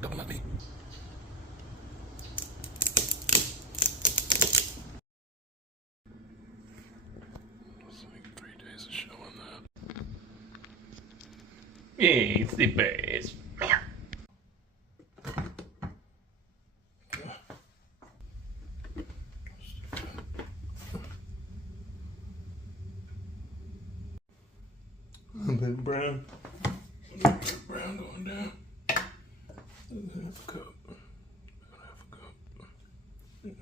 Don't let me. It's like 3 days of showing that. It's the best. A bit brown. A bit brown going down. Half a cup. About half a cup. Yeah.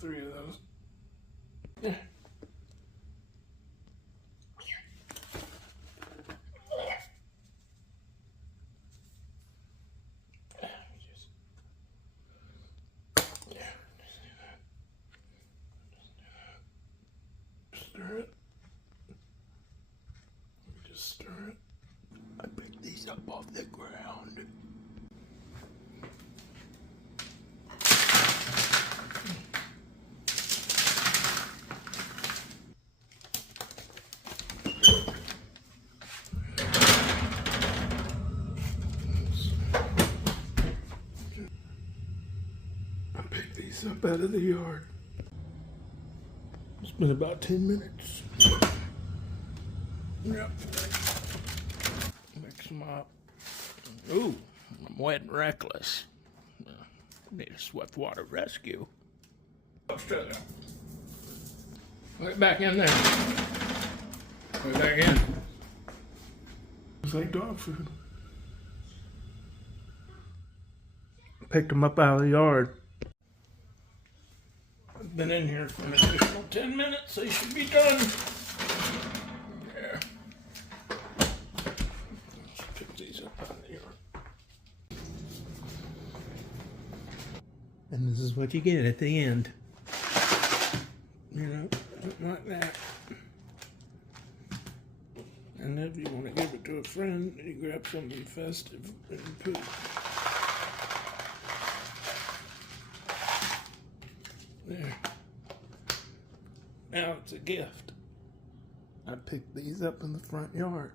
Three of those. Yeah. Stir it. Let me just stir it. I picked these up off the ground. I picked these up out of the yard. It's been about 10 minutes. Yep. Mix them up. Ooh, I'm wet and reckless. Need a swiftwater rescue. Australia. Right back in there. Right back in. It's like dog food. Picked them up out of the yard. I've been in here for an additional 10 minutes. They should be done. There. Let's pick these up out of the yard. And this is what you get at the end. You know, something like that. And if you want to give it to a friend, you grab something festive and put it. There. Now it's a gift. I picked these up in the front yard.